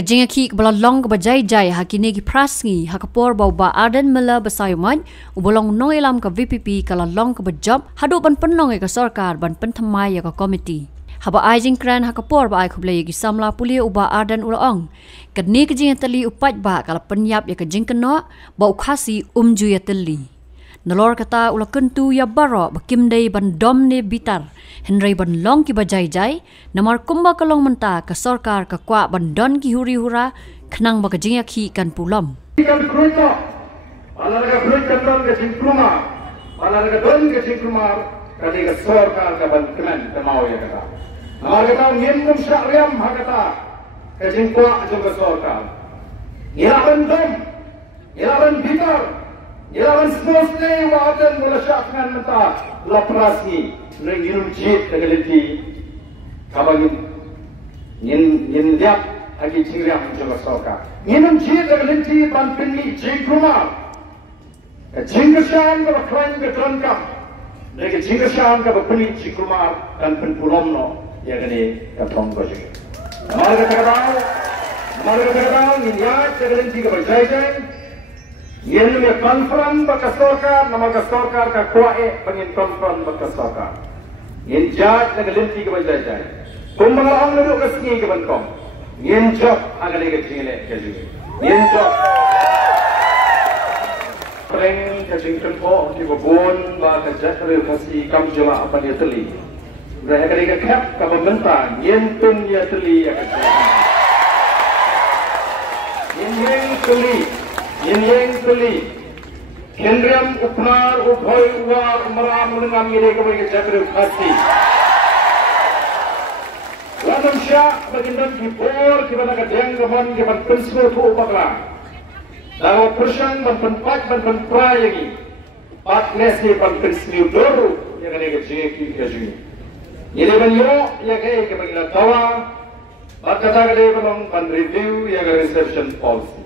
Jingïakhih belalong ke bajai-jai hakini ki prasngi hakapor bau Ardent mela besayumat ubolong nong ilam ke VPP kalalong ke bejob hadu ban penong ke sorkar ban pentamai ke komiti. Haba ajing kran hakapor ba ai khublai ki samla pulia uba Ardent ulaong. Kini ke jingateli upat ba kala penyap ya ke jingkeno ba ukhasi ju ya teli. Nalor kata ula kentu ya baro bakimdai ban dom ne bitar henry ban long ki bajai-jai namar kumba kalong menta ke sorkar ke kwah ban don ki huri-hura khnang ba ke jingïakhih kan pulom. Kan Kyrwoh, malaga fruit kan don ke jingklumar, malaga don ke jingklumar kali ke sorkar ke ban khnang temau ya kata. Namar kata ngin syariam hakata ke jingkwah ke sorkar. Ilaban dom, ilaban bitar. Ilawan semua wajan mula syaknan mentah laprasi nengin jit dengan lenti kabang nin liap lagi ciriam juga sorkar nginum jit dengan lenti ban penni jingklumar jingkashan ke klan ke klankam lagi jingkashan ke penni jingklumar dan penpulom no ya gani katong ko juga marga kadang niat dengan lenti ke bajai yang ni konfront baka sorkar, nama ka sorkar ka kwah pengin konfront baka sorkar. Yang judge na galinti ke bajai. Kung mga ang nado ka singi ke bangkong. Yang job agali ke jingile ke jingile. Yang job. Preng ke jingkluar ki babon ba ka jatri kasi kam jela apa dia teli. Dah agali ke kap ka pembentang. Yang tun dia teli ya ka. Yang teli. Yang teli, kendriam upnar uphoi uar meram dengan ini kemudian jatuh hati. Lalu syak bagindan kipor kita nak jeng keman kita pensiun tu upaklah. Lalu persang berpenpat berpenprai lagi. Pat nasi berpensiun dulu yang ada kejengki kejengki. Ini banyo yang kaya kita tawa. Maka tak ada belum review yang reception policy.